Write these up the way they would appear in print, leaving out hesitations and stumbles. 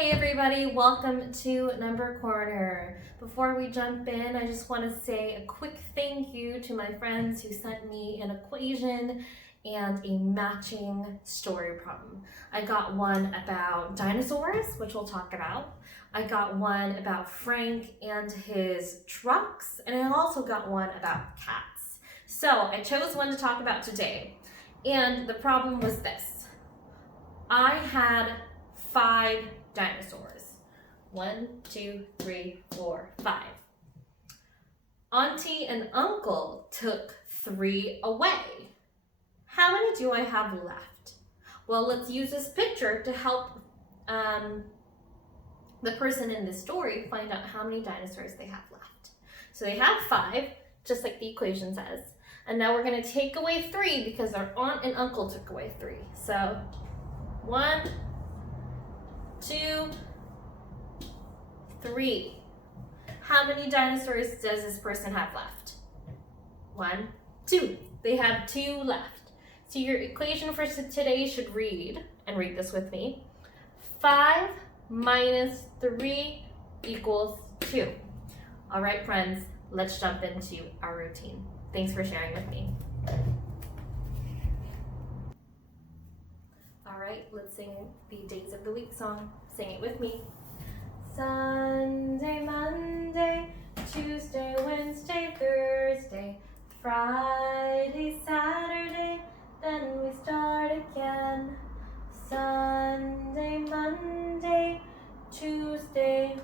Hey everybody, welcome to Number Corner. Before we jump in, I just want to say a quick thank you to my friends who sent me an equation and a matching story problem. I got one about dinosaurs, which we'll talk about. I got one about Frank and his trucks, and I also got one about cats. So I chose one to talk about today, and the problem was this. I had 5 dinosaurs. 1, 2, 3, 4, 5. Auntie and uncle took 3 away. How many do I have left? Well, let's use this picture to help the person in the story find out how many dinosaurs they have left. So they have 5, just like the equation says. And now we're going to take away 3 because our aunt and uncle took away 3. So 1, 2, 3. How many dinosaurs does this person have left? 1, 2. They have 2 left. So your equation for today should read, and read this with me, 5 minus 3 equals 2. All right, friends, let's jump into our routine. Thanks for sharing with me. Alright, let's sing the Days of the Week song. Sing it with me. Sunday, Monday, Tuesday, Wednesday, Thursday, Friday, Saturday, then we start again. Sunday, Monday, Tuesday.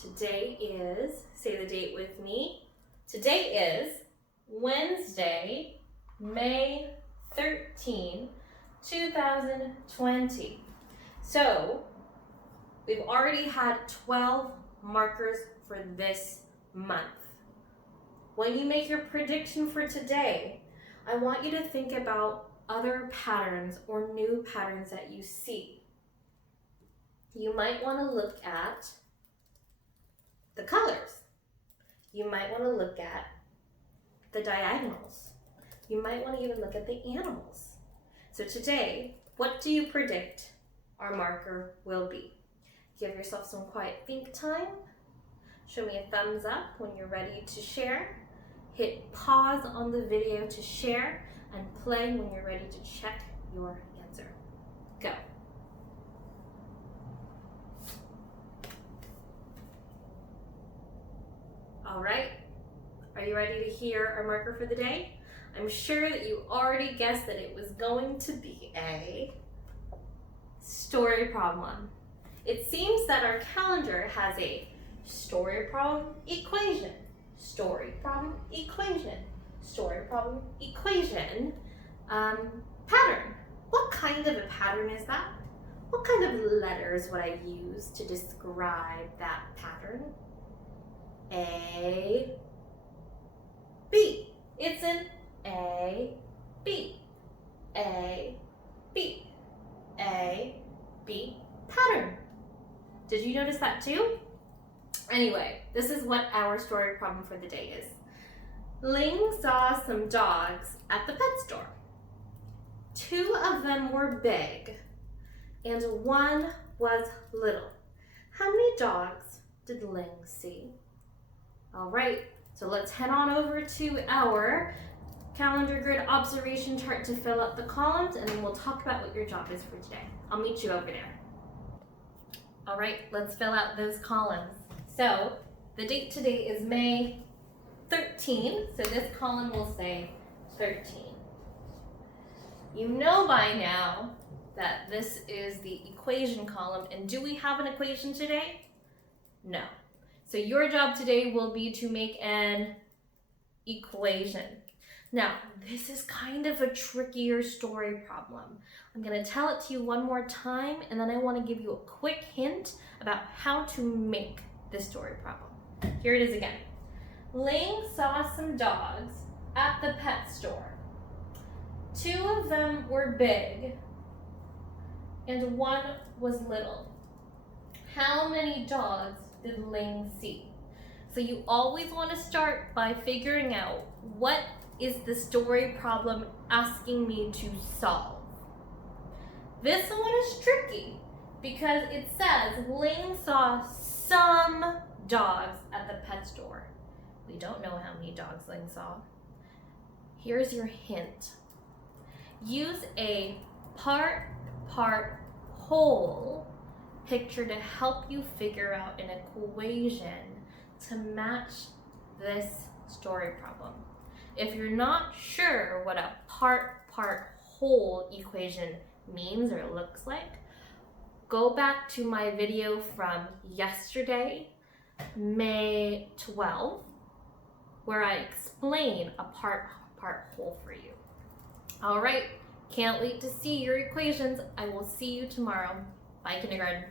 Today is, say the date with me. Today is Wednesday, May 13, 2020. So we've already had 12 markers for this month. When you make your prediction for today, I want you to think about other patterns or new patterns that you see. You might want to look at the colors. You might want to look at the diagonals. You might want to even look at the animals. So today, what do you predict our marker will be? Give yourself some quiet think time. Show me a thumbs up when you're ready to share. Hit pause on the video to share and play when you're ready to check your answer. Go. All right, are you ready to hear our marker for the day? I'm sure that you already guessed that it was going to be a story problem. It seems that our calendar has a story problem equation, story problem equation, story problem equation pattern. What kind of a pattern is that? What kind of letters would I use to describe that pattern? A, B. It's an A, B, A, B, A, B pattern. Did you notice that too? Anyway, this is what our story problem for the day is. Ling saw some dogs at the pet store. 2 of them were big and 1 was little. How many dogs did Ling see? All right, so let's head on over to our calendar grid observation chart to fill up the columns, and then we'll talk about what your job is for today. I'll meet you over there. All right, let's fill out those columns. So the date today is May 13, so this column will say 13. You know by now that this is the equation column, and do we have an equation today? No. So your job today will be to make an equation. Now, this is kind of a trickier story problem. I'm going to tell it to you one more time, and then I want to give you a quick hint about how to make this story problem. Here it is again. Ling saw some dogs at the pet store. 2 of them were big, and 1 was little. How many dogs did Ling see? So you always want to start by figuring out what is the story problem asking me to solve. This one is tricky because it says Ling saw some dogs at the pet store. We don't know how many dogs Ling saw. Here's your hint. Use a part whole picture to help you figure out an equation to match this story problem. If you're not sure what a part whole equation means or looks like, go back to my video from yesterday, May 12th, where I explain a part whole for you. All right, can't wait to see your equations. I will see you tomorrow. Bye, kindergarten.